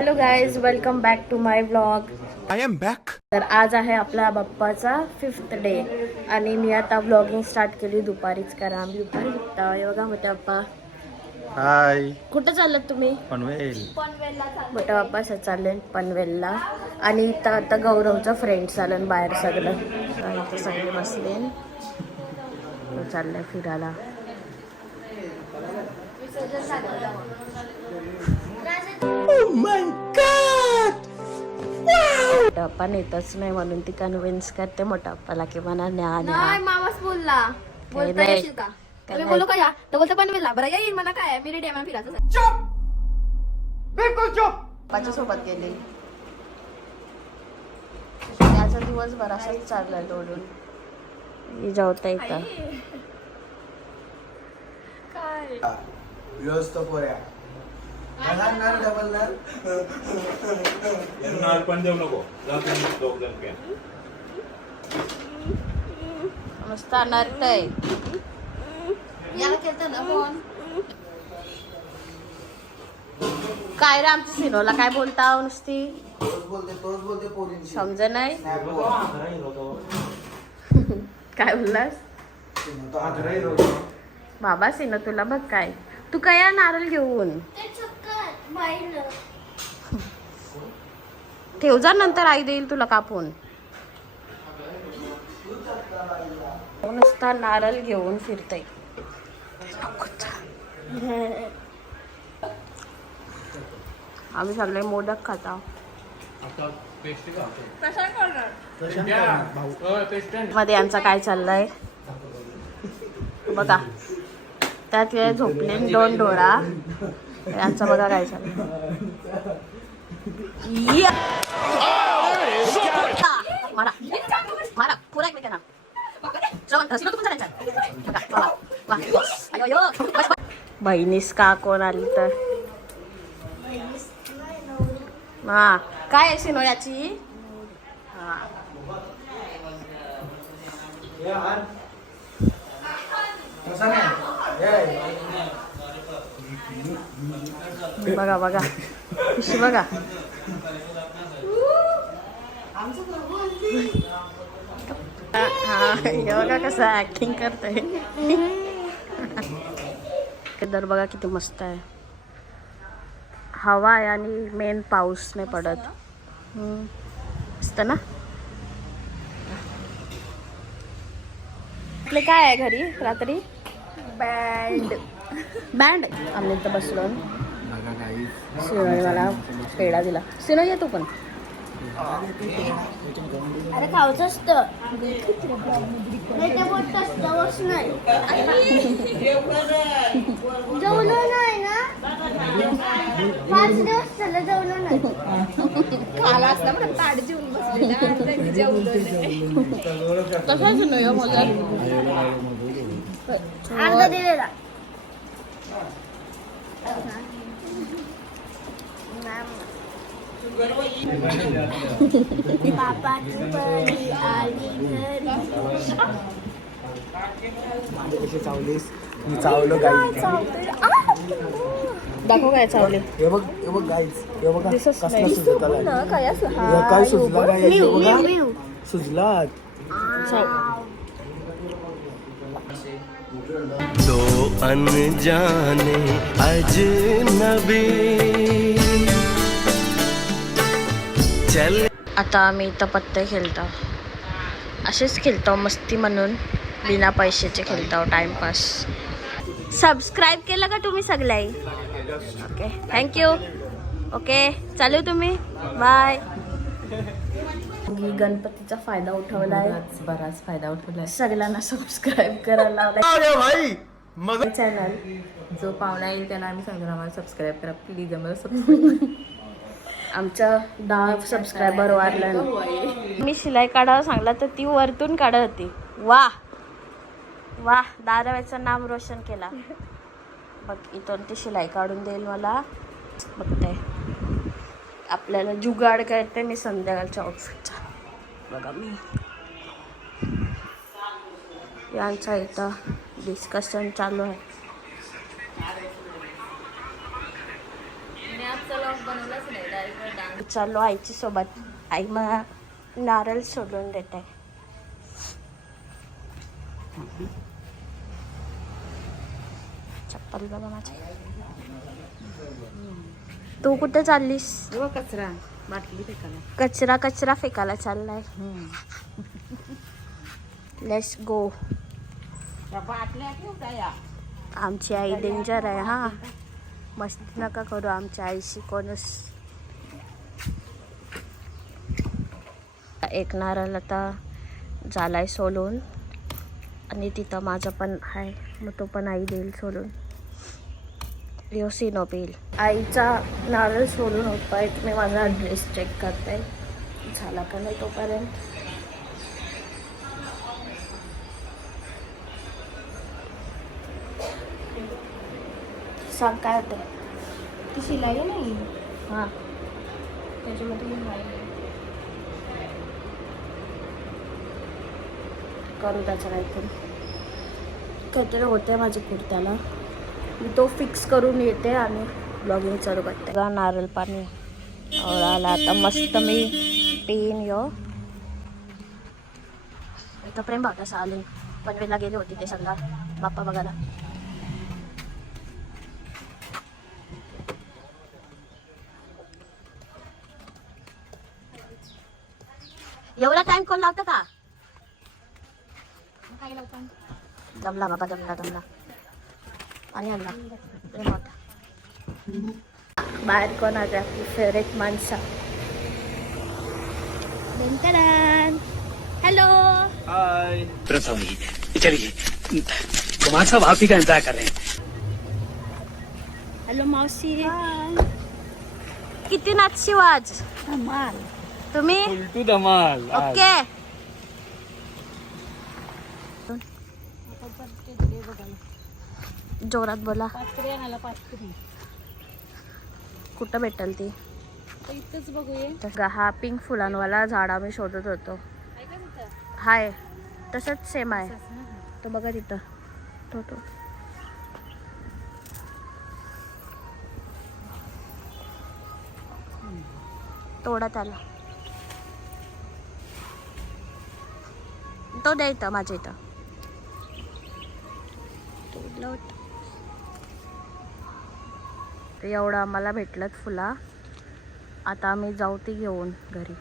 Hello guys, welcome back to my vlog. I am back. तर आज आहे आपला बाप्पाचा 5th डे आणि मी आता व्लॉगिंग स्टार्ट केली दुपारीच. करा आम्ही दुपारी बघा मोठ्या बाप्पा. हाय. कुठं चाललात तुम्ही? पनवेल. मोठ्या बाप्पा असं चालले पनवेलला. आणि इथं आता गौरवचा फ्रेंड्स आलं बाहेर सगळं. इथं सगळे बसले चाललंय फिरायला. मोठा पप्पा नेतच नाही म्हणून ती कन्व्हिन्स करते मोठा पप्पाला की म्हणा न्या मामाच बोलला. बोलता येशील का? तुम्ही बोलू का या? तर बोलतो पनवेलला. बरं येईल मला काय मी रेडी आहे फिरायचं. चुप. बिलकुल चुप. पप्पाच्या सोबत गेले. त्याचा दिवसभर असाच चाललाय लोडून. जेवता येतं काय व्यवस्था पोऱ्या. मस्त अनार्थ आहे. याला केलं ना फोन. काय रे आमच्या सिनोला काय बोलता नुसती तोच बोलते पोरींची. समज नाही. काय बोललास बाबा? सिनो तुला बघ काय, तू काय नारळ घेऊन ठेव जा, नंतर आई देईल तुला कापून. नुसता नारळ घेऊन फिरतय. आम्ही सगळे मोदक खाता. मध्ये यांचा काय चाललंय बघा. त्यात वेळ झोपले 2 डोळा. यांचा बघा काय चाललंय. मारा मारा पुरा एक ना. बहिणीस का कोण आली तर हा काय आहे सिनो याची. हा बघा बघा खुशी बघा. हा हे बघा कसं ऍक्टिंग करतोय. दर बघा किती मस्त आहे. हवा आहे आणि मेन पाऊस नाही पडत. मस्त ना. आपले काय आहे घरी रात्री? Band band. आम्ही इथं बसलो. सिनोने मला पेढा दिला. सिनो ये तू पण. अरे खाऊच असतं जेवलो नाही ना. 5 दिवस झालं जेवलो नाही. खाला असता पण ताट जेवून बसले जेवलो कसा सिनो बोलला अर्धा दिलेला. बापाची परी आली घरी. चावलो गाईस. दाखव काय चावले. हे बघ गाईस. हे बघा दिसत कसला नाही. सुजला. काय असलं काय सुजला गाईस. हे बघा सुजला. दो अनजाने अजनबी चल. आता आम्ही इथं पत्ते खेळतो. असेच खेळतो मस्ती म्हणून. बिना पैशाचे खेळतो टाइमपास. सबस्क्राईब केलं का तुम्ही सगळे? Okay thank you. ओके चालू तुम्ही बाय. गणपतीचा फायदा उठवलाय. बराच फायदा उठवलाय. सगळ्यांना सबस्क्राईब करायला लावलाय चॅनल. जो पाहुणा येईल त्यांना आम्ही सांगतो आम्हाला सबस्क्राईब करा प्लीज. आम्हाला सबस्क्राईब. आमचा 10 सबस्क्रायबर वाढला. मी शिलाई काढायला सांगला तर ती वरतून काढत होती. वाह वाह, दाराव्याचं नाम रोशन केला. बघ इथून ती शिलाई काढून देईल मला. बघते आपल्याला जुगाड करते मी संध्याकाळच्या आउटफिटचा. बघा मी यांचा इथं डिस्कशन चालू आहे. मी आजचा व्लॉग बनवलाच नाही डायरेक्ट चाललो आईची सोबत. आई मग नारळ सोडून देते. चप्पल बघा माझी. तू कुठे चाललीस? कचरा बाटली कचरा कचरा फेकायला चाललाय. Let's go. बाटल्या ठेवता या. आमची आई डेंजर आहे हा. मस्त नका करू आमच्या आईशी कोणच. एक नारळ आता झालाय सोलून आणि तिथं माझं पण आहे, मग तो पण आई देईल सोलून. योसिनो पेल. आईचा नारळ सोलून होतोय. मी माझा ड्रेस चेक करते झाला का नाही तोपर्यंत. सांग काय होतं. ती शिलाई नाही हां त्याच्यामध्ये करू त्याचं काहीतरी होते माझ्या कुर्त्याला. मी तो फिक्स करून येते आणि ब्लॉगिंग चालू करते. नारळ पाणी आला आता मस्त मी पेन यो. इथं प्रेम भावना आले पनवेलला गेले होते ते संध्या बाप्पा बघायला. एवढा टाइम कोण लावतं का? दमला बाबा दमला. आणि आणला बाहेर कोण आहे आपली फेवरेट माणसा. Hello hi. प्रथम चलिए कुमार साहब आप ही का इंतजार कर रहे हैं. हॅलो मावशी. किती नाचशी आज तुम्ही? उलटू धमाल. ओके. जोरात बोला. कुठं भेटल ती? इथंच बघूया. हा पिंक फुलांवाला झाड आम्ही शोधत होतो. हाय तसंच सेम आहे तो बघा तिथं. तो तोडा त्याला. तो द्या इथं माझ्या इथं. तोडलं एवढं आम्हाला भेटलं फुला. आता आम्ही जाऊ ती घेऊन घरी.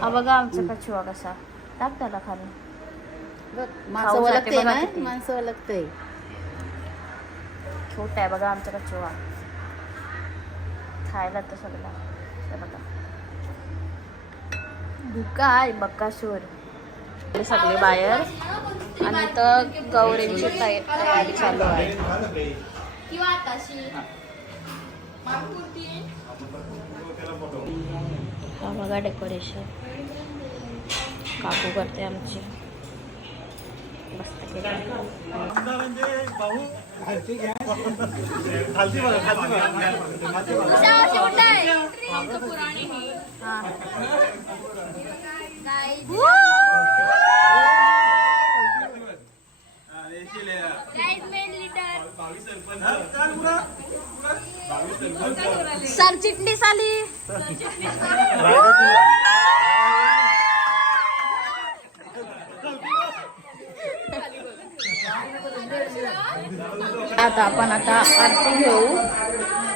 हा बघा आमचा कछुआ कसा. टाक त्याला खाली. माणसं ओळखते ना, माणसं ओळखते. छोटा आहे बघा आमचा कछुआ. खायला तर सगळा बघा. भुका आहे बक्कासूर. सगळे बाहेर आणि तर गौरींची तयारी चालू आहे. हा बघा डेकोरेशन काकू करते आमची. मस्त सरचिटणीस आली. आता आपण आरती घेऊ.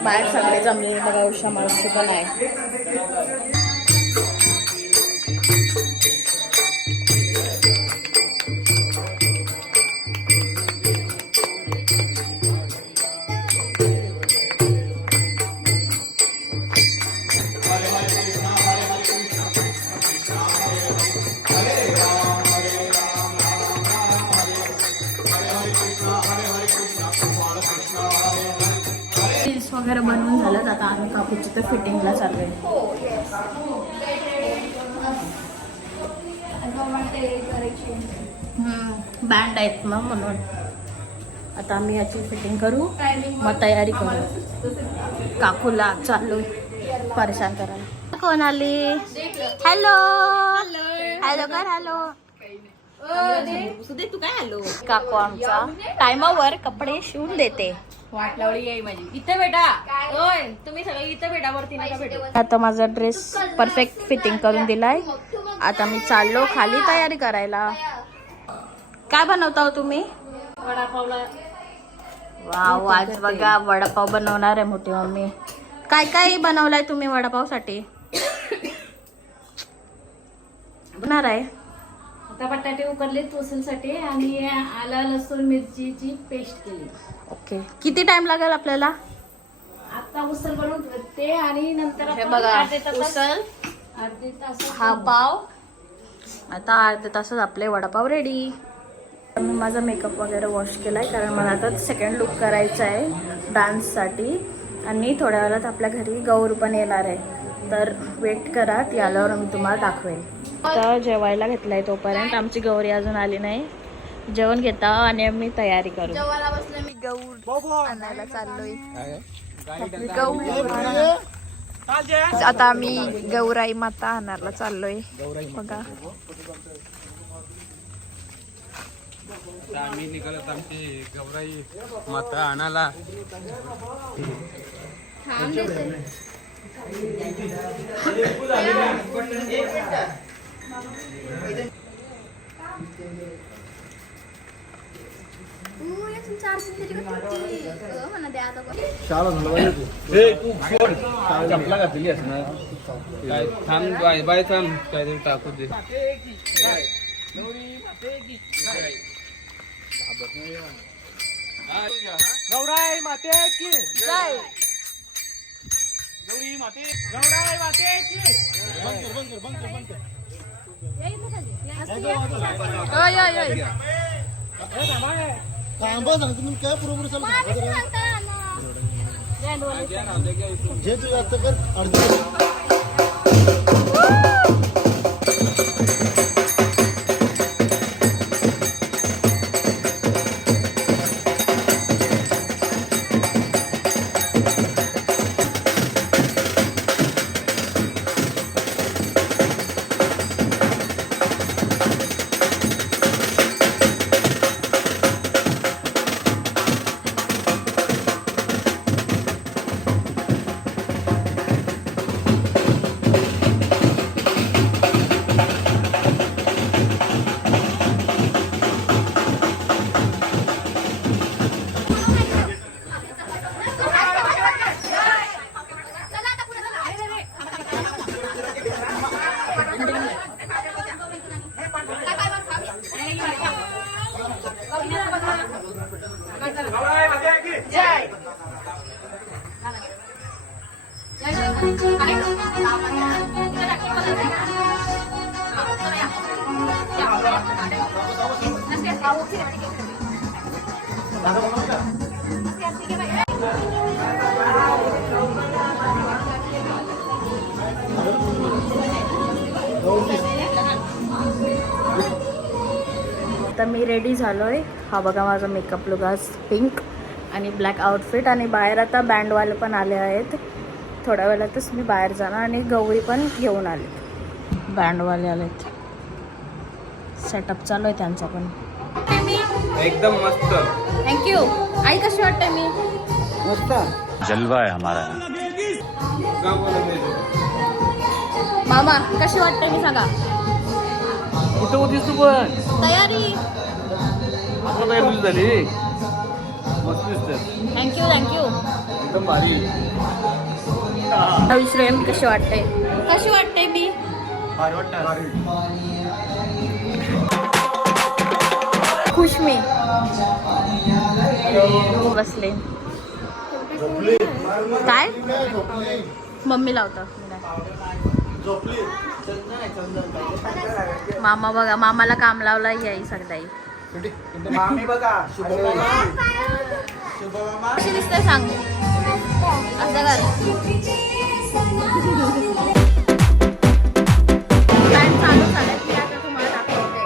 बाहेर सगळे जमले बघा. उषा मावशी पण आहे. वगैरे बनवून झालं. आता आम्ही काकूची तर फिटिंगला चालू आहे. बँड आहेत मग म्हणून आता आम्ही याची फिटिंग करू मग तयारी करू. काकूला चालू परेशान करायला. कोण आली? हॅलो हॅलो कर. हॅलो तू काय आलो काकू आमचा टायमावर कपडे शिवून देते. वाट लावली आहे माझी. इथे बेटा ओय तुम्ही सगळे इथे बेटा वरती नका भेटू. आता माझा ड्रेस परफेक्ट फिटिंग करून दिलाय. आता मी चाललो खाली तयारी करायला. काय बनवता हो तुम्ही? वडापावला वाव, आज बघा वडापाव बनवणार आहे मोठी मम्मी. काय काय बनवलाय तुम्ही वडापाव साठी? बनणार आहे. आता बटाटे उकडले तोसलसाठी आणि आला लसूण मिरचीची पेस्ट केली. ओके, किती टाइम लागेल आपल्याला? आता उसळ बनवून ठेवते आणि नंतर हे आपण बघा अर्धे तास हा पाव. आता अर्ध्या तासात आपले वडापाव रेडी. मी माझा मेकअप वगैरे वॉश केलाय कारण मला आता सेकंड लुक करायचा आहे डान्ससाठी. आणि थोड्या वेळात आपल्या घरी गौर पण येणार आहे, तर वेट करा, ती आल्यावर मी तुम्हाला दाखवेल. आता जेवायला घेतलाय तोपर्यंत आमची गौरी अजून आली नाही. जेवण घेता आणि आम्ही तयारी करू. जेवायला बसले मी गौर आणायला चाललोय. आता आम्ही गौराई माता आणायला चाललोय बघा. आम्ही निघालत आमची गौराई माता आणायला. चपला घातली असणार. काय थांब बाय थांब काहीतरी टाकू दे. गौराई माते की जय. गौरी माते, गौराई माते की. बंद कर. थांबा सांगतो तुम्ही काय बरोबर जे तू आता कर. आता मी रेडी झालोय. हा बघा माझा मेकअप लुक आज पिंक आणि ब्लॅक आउटफिट. आणि बाहेर आता बँडवाले पण आले आहेत. थोड्या वेळातच मी बाहेर जाणार आणि गौरी पण घेऊन आले. बँडवाले आलेत. सेटअप चालू आहे त्यांचा पण. एकदम मस्त. थँक्यू. आई कशी वाटते मी? जलवा है हमारा. मामा कशी वाटते मी सांगा? कुठं होतीस तू पण? तयारी. आता तयारी झाली. मस्त दिसते. थँक्यू. एकदम भारी. विचारूया मी कशी वाटते मी? भारी वाटतं. खुश मी बसले. काय मम्मी लावतं. मामा बघा, मामाला काम लावला याई सगळ्याई. मामी बघा. कशी दिसते सांग. असं कर. बँड चालू झालं की आता तुम्हाला दाखवते.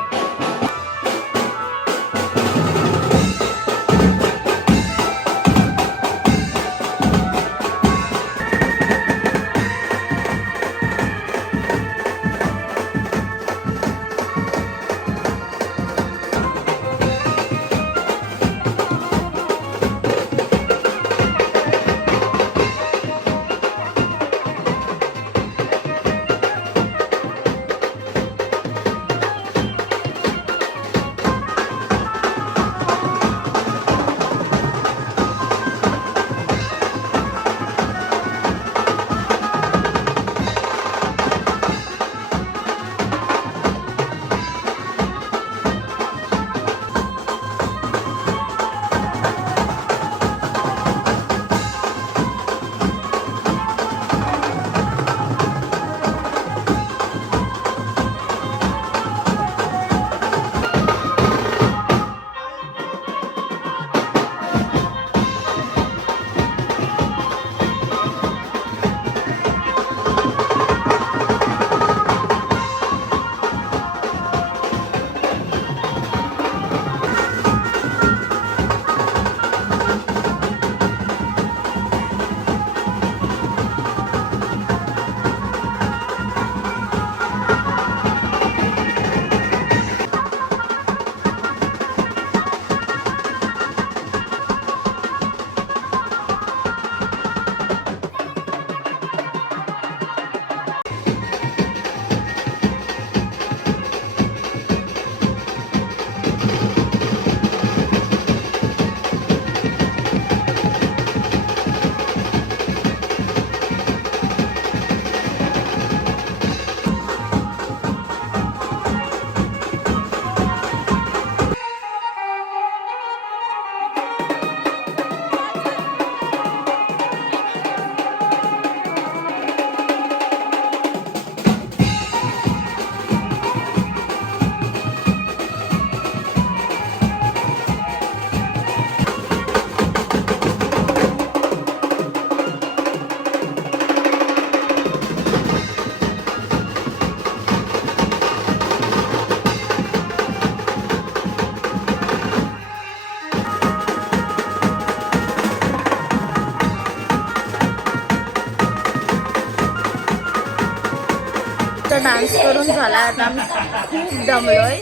डान्स करून झाला. आता आम्ही खूप दमलोय,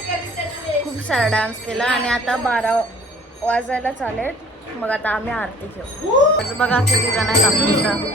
खूप सारा डान्स केला आणि आता 12 वाजायला चालेल. मग आता आम्ही आरती घेऊ. आज बघा किती जण आहेत आपल्या इथं.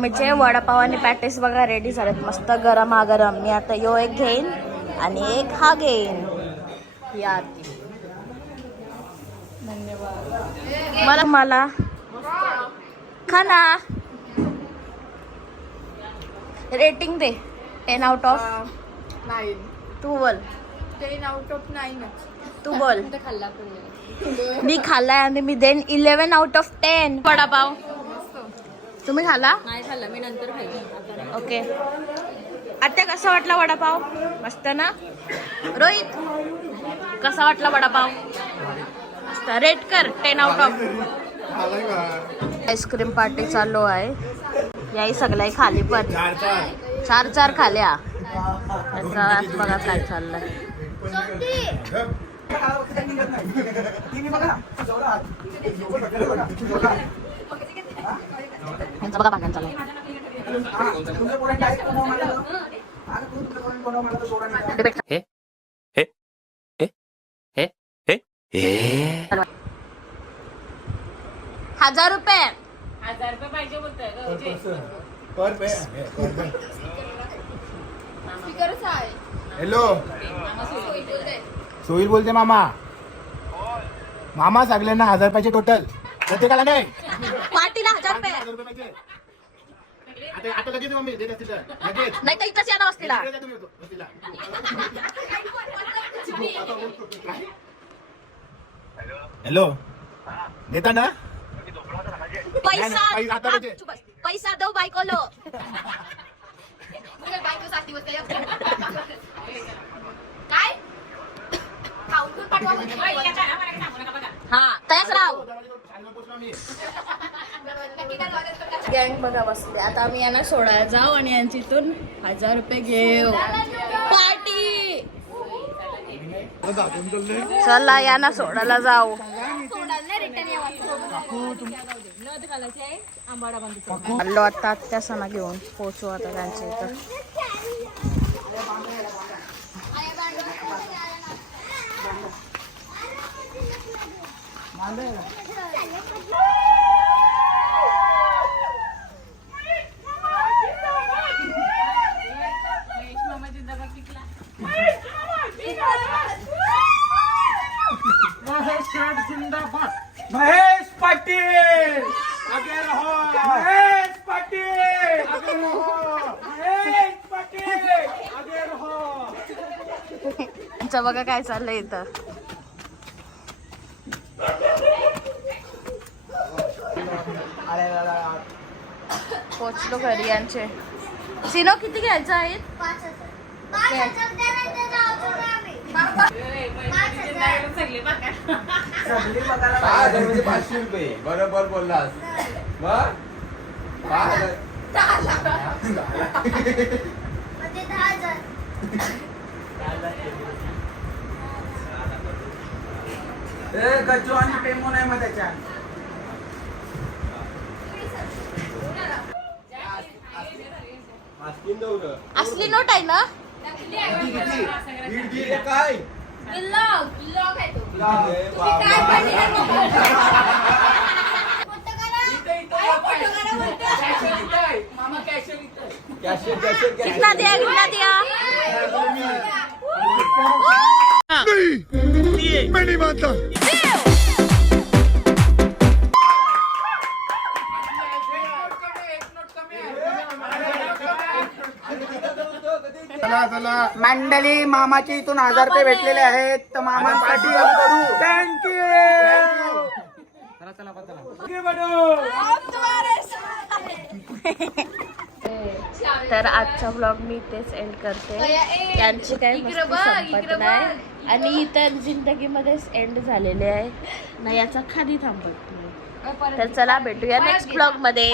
म्हणजे वडापाव आणि पॅटीस बघा रेडी झालेत मस्त गरमागरम. मी आता यो एक घेईन आणि एक हा घेईन. या मला खाना रेटिंग दे 10 आउट ऑफ 9. तू बोल. 10 आउट ऑफ 9. तू बोल. मी खाल्लाय आणि मी देन 11 आउट ऑफ 10. वडापाव तुम्ही खाला? नाही खाल्ला मी, नंतर खाल्ला. ओके. आता कसा वाटला वडापाव? मस्त ना. रोहित कसा वाटला वडापाव? मस्त. रेट कर 10 आउट ऑफ. आईस्क्रीम पार्टी चालू आहे. याही सगळ्याही खाली पण 4 खाल्या. बघा काय चाललंय. बघा भांडण चाललंय. ₹1000. 1000 रुपये पाहिजे बोलतोय. हॅलो सोहिल बोलते. मामा सांगले ना 1000 रुपयाचे टोटल प्रत्येकाला. नाही पार्टीला 1000 रुपये. आता लगेच मम्मी देत असतील तर लगेच. नाही तर इथंच येणार असतील. हॅलो देता ना पैसा दो बायकोलो. काय हा तयाच राव. गँग बघा बसले. आता आम्ही यांना सोडायला जाऊ आणि यांची इथून 1000 रुपये घेऊ. पार्टी चला यांना सोडायला जाऊ. आलो आता त्या सणा घेऊन पोहोचू आता त्यांच्या इथं. महेश पाटील आगे रहो. महेश पाटील आगे रहो. महेश पाटील आगे रहो. तुमचं बघा काय चाललंय इथं. पोचलो घरी यांचे. सिनो किती घ्यायचं आहे? 5,000 म्हणजे 500 रुपये. बरोबर बोललास. मग 10,000 म्हणजे 10,000. गज्जू आणि टेमो नाही मग त्याच्या. असली नोट आहे ना? काय ब्लॉग आहे तो. तुम्ही काय पाहिजे फोटो करा. कितना दिया कितना दिया मैं नहीं मानता. चला चला मंडळी, मामाचे इथून 1000 रुपये भेटलेले आहेत तर मामांसाठी थँक्यू. तर आजचा ब्लॉग मी इथेच एंड करते. यांची काही मस्ती संपत नाही आणि इतर जिंदगीमध्येच एंड झालेले आहे ना, याचा खाली थांबत नाही. तर चला भेटूया नेक्स्ट ब्लॉग मध्ये.